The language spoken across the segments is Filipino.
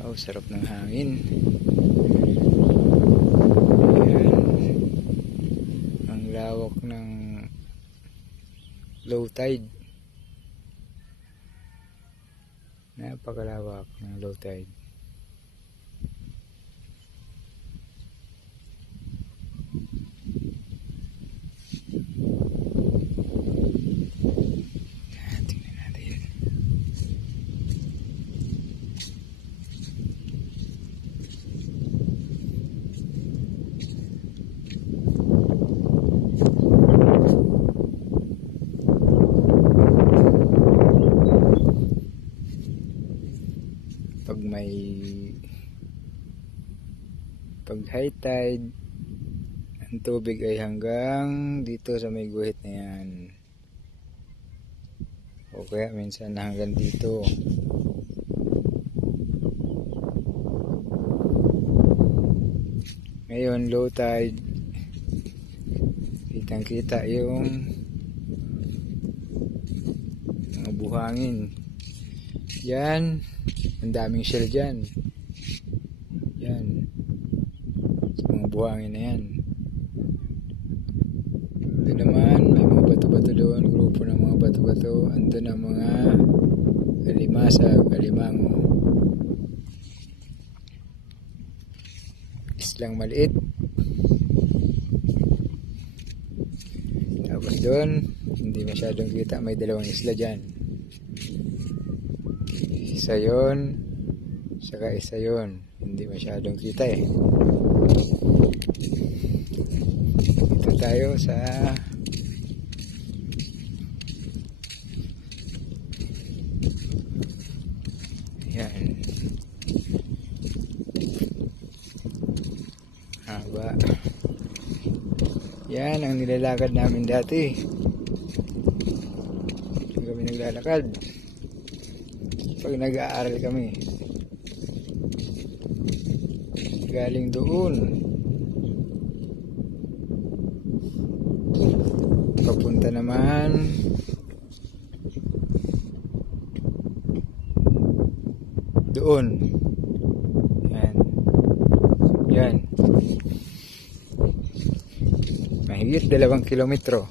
Wow, sarap ng hangin. Ayan. Ang lawak ng low tide. Napakalawak ng low tide. Tingnan natin. Pag high tide, ang tubig ay hanggang dito sa may guhit na yan, o kaya minsan hanggang dito. Ngayon low tide, kitang kita yung mga buhangin yan. Ang daming shell dyan. Yan, sa mga buhangin na yan. Doon naman may mga bato-bato doon, grupo ng mga bato-bato. Andun ang mga alimasag, alimango, islang maliit. Tapos doon hindi masyadong kita, may dalawang isla dyan. Isa yun, saka isa yun, hindi masyadong kita eh. Dito tayo sa yan, haba. Yan ang nilalakad namin dati. Kami naglalakad pag nag-aaral kami. Galing doon papunta naman doon. Yan. Yan. Mahigit 2 kilometro.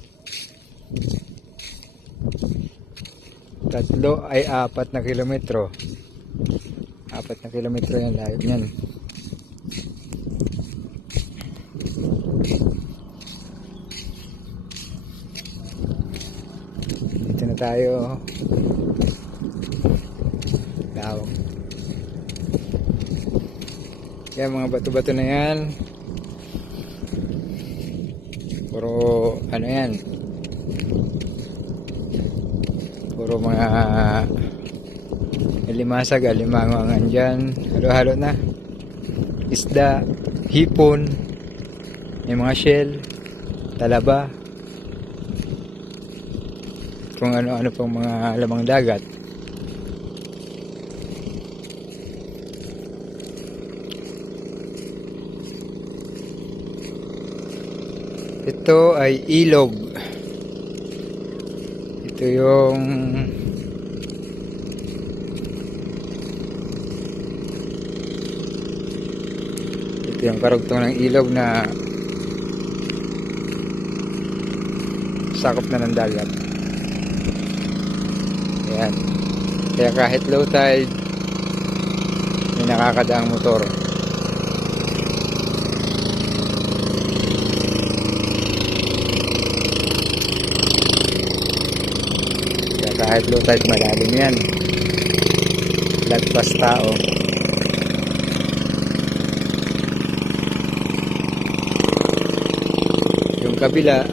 3 ay 4 na kilometro. 4 na kilometro yan, layo yan. Dito na tayo. Lawak. Yan, mga bato-bato na yan. Puro ano yan, puro mga alimasag, alimango ang andyan. Halo-halo na. Isda, hipon, may mga shell, talaba, kung ano-ano pang mga lamang dagat. Ito ay ilog. Ito yung karugtong ng ilog na sakop na ng dagat. Ayan. Kaya kahit low tide, may nakakadaang motor. Kaya kahit low tide, malalim yan. Lagpas tao. Yung kabila,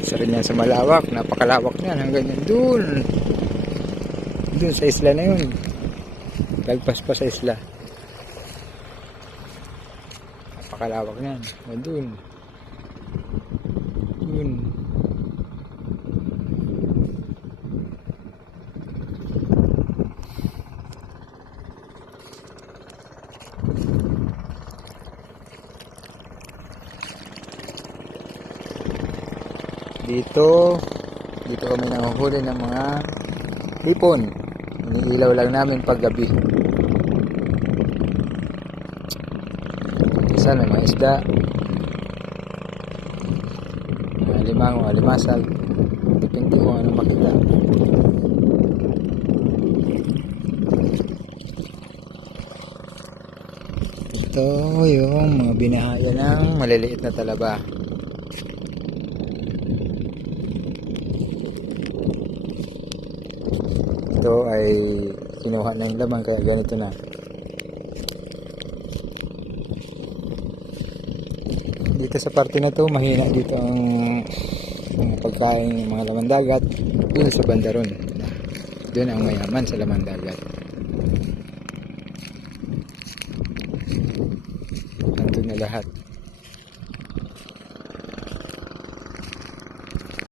isa rin yan sa malawak. Napakalawak niyan hanggang yan dun sa isla na yun. Lagpas pa sa isla. Napakalawak niyan hanggang dun. Dito kami nanguhuli ng mga hipon. Iniilaw lang namin pag gabi. Isa may mga isda. Mga limang, mga limasag. Depende kung ano makita. Ito yung mga binahaya ng maliliit na talaba. Ito ay kinuha na yung laman kaya ganito na. Dito sa parte na to mahina dito ang mga pagkain ng mga laman dagat. Dun sa banda ron, dun ang mayaman sa laman dagat. Nandun na lahat.